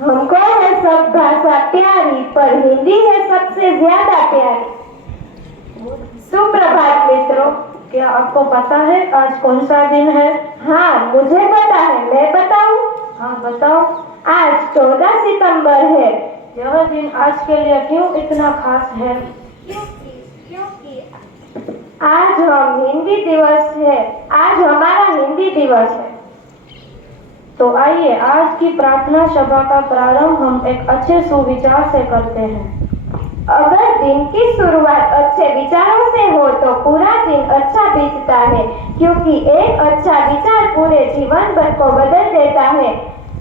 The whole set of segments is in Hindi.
हमको है सब भाषा प्यारी, पर हिंदी है सबसे ज्यादा प्यारी। सुप्रभात मित्रों, क्या आपको पता है आज कौन सा दिन है? हाँ मुझे पता है, मैं बताऊं? हाँ बताओ। आज 14 सितंबर है। यह दिन आज के लिए क्यों इतना खास है? क्योंकि आज हम हिंदी दिवस है, आज हमारा हिंदी दिवस है। तो आइए आज की प्रार्थना सभा का प्रारंभ हम एक अच्छे सुविचार से करते हैं। अगर दिन की शुरुआत अच्छे विचारों से हो तो पूरा दिन अच्छा बीतता है, क्योंकि एक अच्छा विचार पूरे जीवन भर को बदल देता है।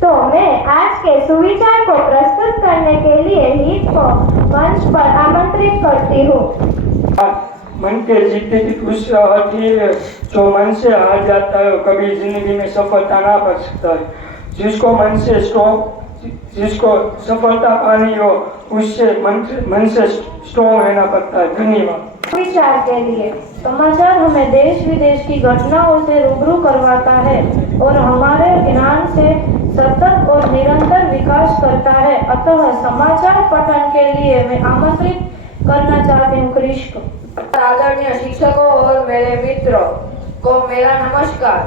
तो मैं आज के सुविचार को प्रस्तुत करने के लिए हित को मंच पर आमंत्रित करती हूँ। मन के जीतने की खुशी होती है, जो मन से हार जाता है कभी जिंदगी में सफलता ना पा सकता है। जिसको सफलता पानी हो उससे मन से स्ट्रॉन्ग रहना पड़ता है। धन्यवाद। विचार के लिए समाचार हमें देश विदेश की घटनाओं से रूबरू करवाता है और हमारे ज्ञान से सतत और निरंतर विकास करता है। अतः समाचार पठन के लिए मैं आमंत्रित करना चाहती हूँ कृष को। आदरणीय शिक्षकों और मेरे मित्रों को मेरा नमस्कार।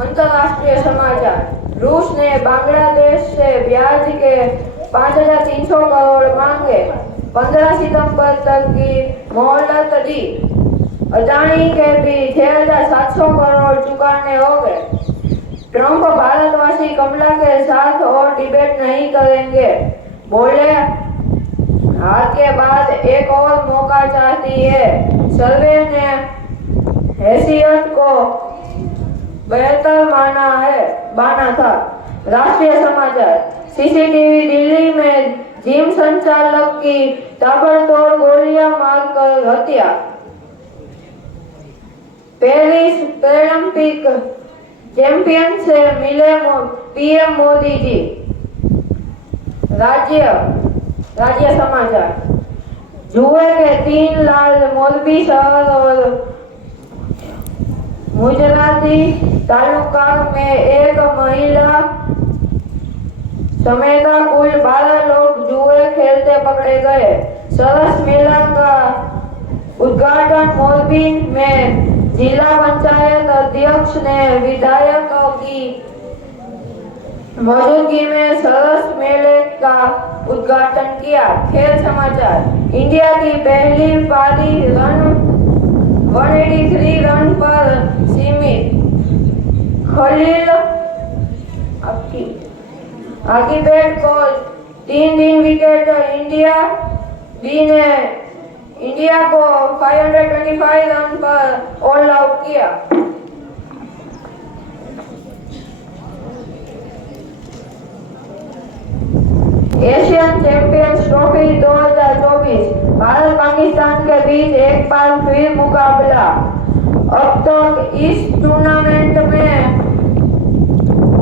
अंतर्राष्ट्रीय समाचार। रूस ने बांग्लादेश से ब्याज के 5,300 करोड़ मांगे, 15 सितंबर तक की मोहलत दी। अदानी के भी 6,700 करोड़ चुकाने हो गए। ट्रंप भारतवासी कमला के साथ और डिबेट नहीं करेंगे, बोले हार के बाद एक और मौका चाहती है। सर्वे ने हैसियत को बेहतर माना था। राष्ट्रीय समाचार। सीसीटीवी। दिल्ली में जिम संचालक की ताबड़तोड़ गोलियां मारकर हत्या। पेरिस ओलंपिक चैंपियन से मिले पीएम मोदी जी। राज्य समाचार। जुए के 3 लाल मोरबी शहर और मुजराती तालुका में एक महिला समेत कुल 12 लोग जुए खेलते पकड़े गए। सरस मेला का उद्घाटन मोरबी में जिला पंचायत अध्यक्ष ने विधायकों की मौजूदगी में सरस मेले का उद्घाटन किया। खेल समाचार। इंडिया की पहली पारी 183 रन पर सीमित। खलील आकिबेट को 3 विकेट। इंडिया को 525 रन पर ऑल आउट किया। Asian champions trophy 2024। Bharat Pakistan के बीच एक बार फिर मुकाबला। अब तक इस टूर्नामेंट में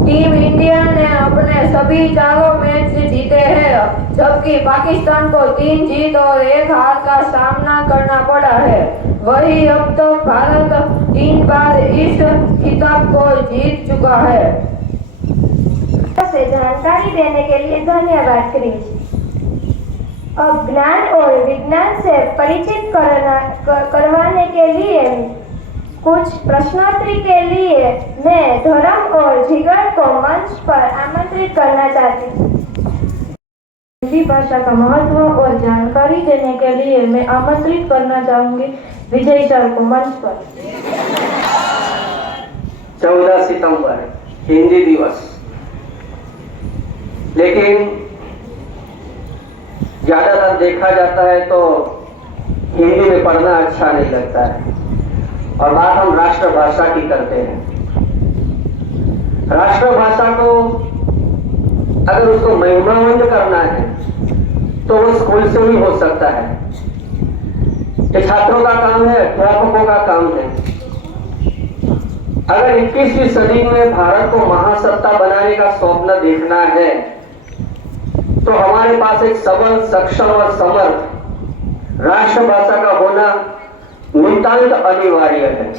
टीम इंडिया ने अपने सभी 4 मैच जीते हैं, जबकि पाकिस्तान को 3 जीत और 1 हार का सामना करना पड़ा है। वहीं अब तक भारत 3 बार इस खिताब को जीत चुका है। से जानकारी देने के लिए धन्यवाद क्रिश। अब ज्ञान और विज्ञान से परिचित करवाने के लिए कुछ प्रश्नोत्तरी के लिए मैं धर्म और जिगर को मंच पर आमंत्रित करना चाहती हूँ। हिंदी भाषा का महत्व और जानकारी देने के लिए मैं आमंत्रित करना चाहूंगी विजय सर को मंच पर। 14 सितंबर हिंदी दिवस। लेकिन ज्यादातर देखा जाता है तो हिंदी में पढ़ना अच्छा नहीं लगता है, और बात हम राष्ट्रभाषा की करते हैं। राष्ट्रभाषा को अगर उसको महिमावंत करना है तो वो स्कूल से ही हो सकता है। ये छात्रों का काम है, अध्यापकों का काम है। अगर 21वीं सदी में भारत को महासत्ता बनाने का स्वप्न देखना है तो हमारे पास एक सबल, सक्षम और समर्थ राष्ट्रभाषा का होना नितांत अनिवार्य है।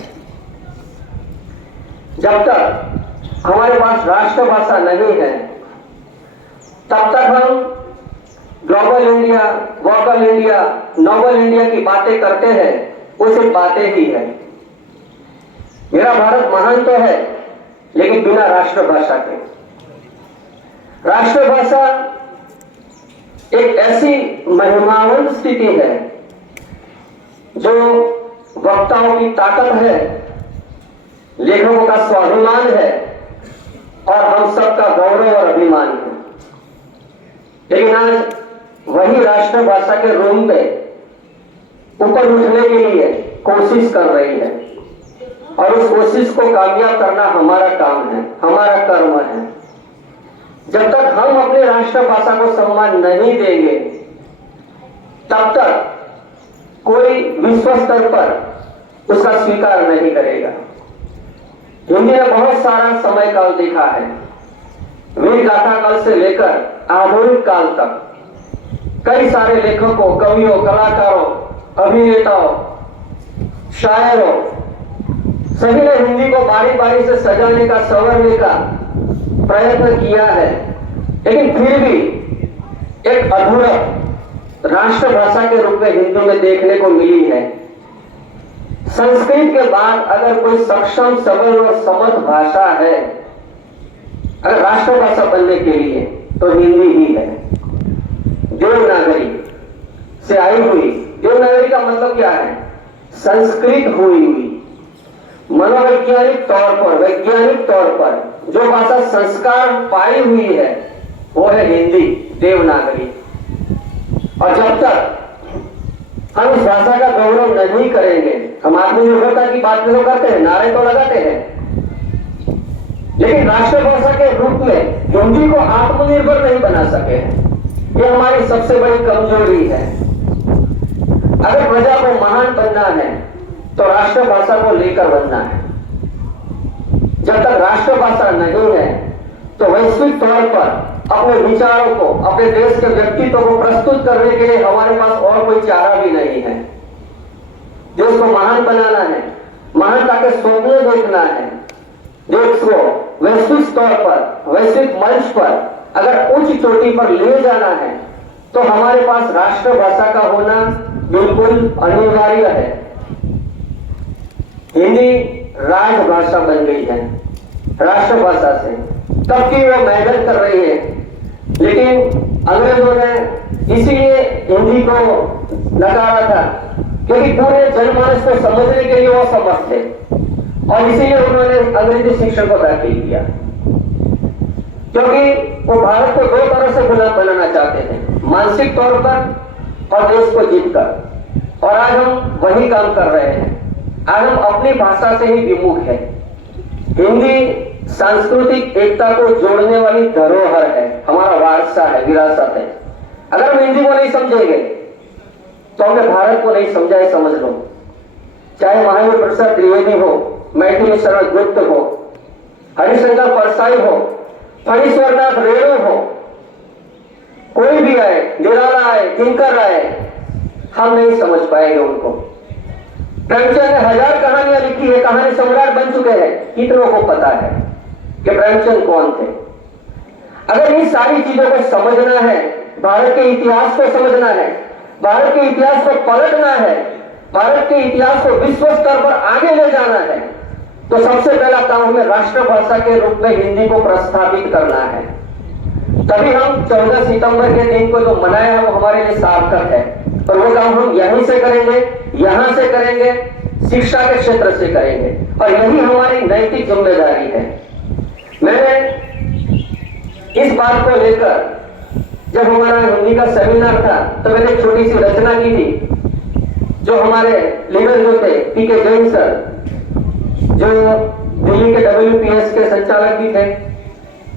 जब तक हमारे पास राष्ट्रभाषा नहीं है, तब तक हम global India, vocal India, noble India की बातें करते हैं, वो सिर्फ बातें ही है। मेरा भारत महान तो है, लेकिन बिना राष्ट्रभाषा के। राष्ट्रभाषा एक ऐसी महिमावंत स्थिति है जो वक्ताओं की ताकत है, लेखकों का स्वाभिमान है और हम सबका गौरव और अभिमान है। लेकिन आज वही राष्ट्रभाषा के रूम पे ऊपर उठने के लिए कोशिश कर रही है और उस कोशिश को कामयाब करना हमारा काम है, हमारा कर्म है। जब तक हम अपनी राष्ट्रभाषा को सम्मान नहीं देंगे, तब तक कोई विश्व स्तर पर उसका स्वीकार नहीं करेगा। हिंदी ने बहुत सारा समय काल देखा है, वीर गाथा काल से लेकर आधुनिक काल तक। कई सारे लेखकों, कवियों, कलाकारों, अभिनेताओं, शायरों, सभी ने हिंदी को बारी बारी से सजाने का, संवारने का प्रयत्न किया है, लेकिन फिर भी एक अधूरा राष्ट्रभाषा के रूप में हिंदी में देखने को मिली है। संस्कृत के बाद अगर कोई सक्षम, सबल और समर्थ भाषा है अगर राष्ट्रभाषा बनने के लिए, तो हिंदी ही है। देवनागरी से आई हुई, देवनागरी का मतलब क्या है? संस्कृत हुई। मनोवैज्ञानिक तौर पर, वैज्ञानिक तौर पर जो भाषा संस्कार पाई हुई है वो है हिंदी, देवनागरी। और जब तक हम इस भाषा का गौरव नहीं करेंगे, हम आत्मनिर्भरता की बात तो करते हैं, नारे तो लगाते हैं, लेकिन राष्ट्रभाषा के रूप में हिंदी को आत्मनिर्भर नहीं बना सके हैं। ये हमारी सबसे बड़ी कमजोरी है। अगर प्रजा को महान बनना है तो राष्ट्रभाषा को लेकर बनना है। जब तक राष्ट्रभाषा नहीं है तो वैश्विक तौर पर अपने विचारों को, अपने देश के व्यक्तित्व को प्रस्तुत करने के लिए हमारे पास और कोई चारा भी नहीं है। देश को महान बनाना है, महानता के सपने देखना है, देश को वैश्विक स्तर पर, वैश्विक मंच पर अगर उच्च चोटी पर ले जाना है तो हमारे पास राष्ट्रभाषा का होना बिल्कुल अनिवार्य है। हिंदी राजभाषा बन गई है राष्ट्रभाषा से, तब की वो मेहनत कर रही है, लेकिन अंग्रेजों ने इसीलिए हिंदी को नकारा था क्योंकि पूरे जनमानस को समझने के लिए वो समर्थ थे और इसीलिए उन्होंने अंग्रेजी शिक्षण को दाखिल किया, क्योंकि वो भारत को दो तरह से गुलाम बनाना चाहते थे, मानसिक तौर पर और देश को जीतकर। और आज हम वही काम कर रहे हैं। आज हम अपनी भाषा से ही विमुख है। हिंदी सांस्कृतिक एकता को जोड़ने वाली धरोहर है, हमारा वारसा है, विरासत है। अगर हम हिंदी को नहीं समझेंगे तो हमने भारत को नहीं समझा है, समझ लो। चाहे महावीर प्रसाद द्विवेदी हो, मैथिली शरण गुप्त हो, हरिशंकर परसाई हो, फणीश्वरनाथ रेणु हो, कोई भी आए, निराला आए, किंकर आए, हम नहीं समझ पाएंगे उनको। प्रेमचंद ने 1000 कहानियां लिखी है, कहानी सम्राट बन चुके हैं। कितनों को पता है कि प्रेमचंद कौन थे? अगर इन सारी चीजों को समझना है, भारत के इतिहास को समझना है, भारत के इतिहास को पलटना है, भारत के इतिहास को विश्व स्तर पर आगे ले जाना है, तो सबसे पहला काम हमें राष्ट्रभाषा के रूप में हिंदी को प्रस्थापित करना है। तभी हम 14 सितंबर के दिन को जो मनाया है वो हमारे लिए सार्थक है। और वो काम हम यहीं से करेंगे, यहां से करेंगे, शिक्षा के क्षेत्र से करेंगे, और यही हमारी नैतिक जिम्मेदारी है। मैंने इस बात को लेकर जब हमारा हिंदी का सेमिनार था तो मैंने एक छोटी सी रचना की थी, जो हमारे लीडर जो थे पीके जैन सर, जो दिल्ली के WPS के संचालक भी थे,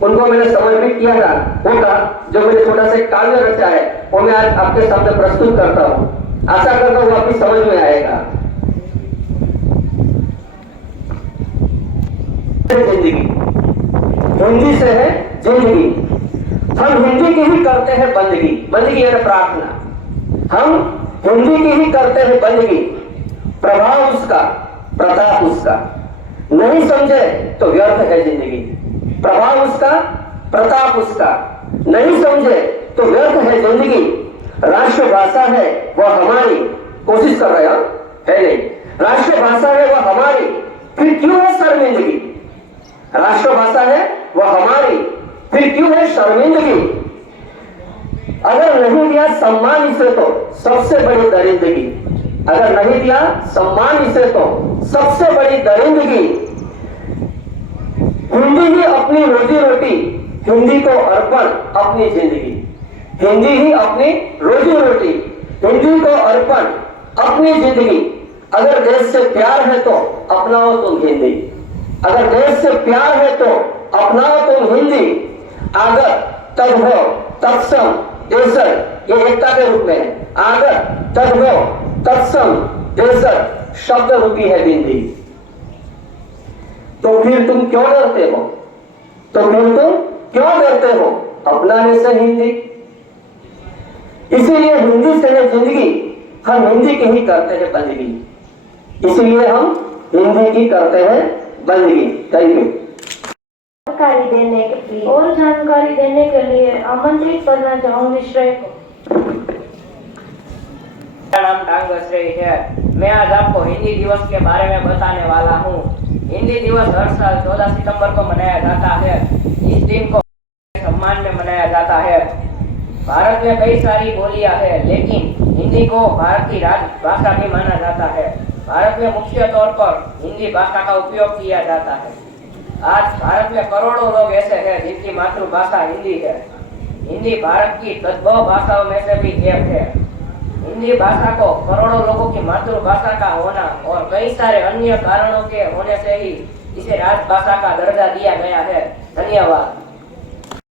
उनको मैंने समर्पित किया था। वो था जो मैंने छोटा सा काव्य रचा है, वो मैं आज आपके सामने प्रस्तुत करता हूँ। आशा करता हूँ आपकी समझ में आएगा। जिंदगी हिंदी से है जिंदगी। हम हिंदी की ही करते हैं बंदगी, बंदगी यानी प्रार्थना। हम हिंदी की ही करते हैं बंदगी, प्रभाव उसका, प्रताप उसका। नहीं समझे तो व्यर्थ है जिंदगी। प्रभाव उसका, प्रताप उसका। नहीं समझे तो व्यर्थ है जिंदगी। राष्ट्रभाषा है वह हमारी, कोशिश कर रहे हैं, है नहीं। राष्ट्रभाषा है वह हमारी, फिर क्यों है शर्मिंदगी? राष्ट्रभाषा है वह हमारी, फिर क्यों है शर्मिंदगी? अगर नहीं दिया सम्मान इसे तो सबसे बड़ी दरिंदगी। अगर नहीं दिया सम्मान इसे तो सबसे बड़ी दरिंदगी। हिंदी ही अपनी रोजी रोटी, हिंदी को अर्पण अपनी जिंदगी। हिंदी ही अपनी रोजी रोटी, हिंदी को अर्पण अपनी जिंदगी। अगर देश से प्यार है तो अपनाओ तुम हिंदी। अगर देश से प्यार है तो अपनाओ तुम हिंदी। आगर तद्भव तत्सम देशर, ये एकता के रूप में है। आगर तद्भव तत्सम देशर शब्द रूपी है हिंदी। तो फिर तुम क्यों डरते हो? तो फिर तुम क्यों डरते हो अपनाने से हिंदी? इसीलिए हिंदी से है जिंदगी, हम हिंदी की ही करते हैं बंदगी। इसीलिए हम हिंदी की करते हैं बंदगी। Thank you. जानकारी देने के लिए और जानकारी देने के लिए आमंत्रित करना चाहूंगी श्रेय को। मेरा नाम डांग श्रेय है। मैं आज आपको हिंदी दिवस के बारे में बताने वाला हूँ। हिंदी दिवस हर साल 14 सितंबर को मनाया जाता है। इस दिन को सम्मान में मनाया जाता है। भारत में कई सारी बोलियां हैं, लेकिन हिंदी को भारत की राजभाषा भी माना जाता है। भारत में मुख्य तौर पर हिंदी भाषा का उपयोग किया जाता है। आज भारत में करोड़ों लोग ऐसे हैं जिनकी मातृभाषा हिंदी है। हिंदी भारत की तद्भव भाषाओं में से भी एक है। हिंदी भाषा को करोड़ों लोगों की मातृभाषा का होना और कई सारे अन्य कारणों के होने से ही इसे राजभाषा का दर्जा दिया गया है। धन्यवाद।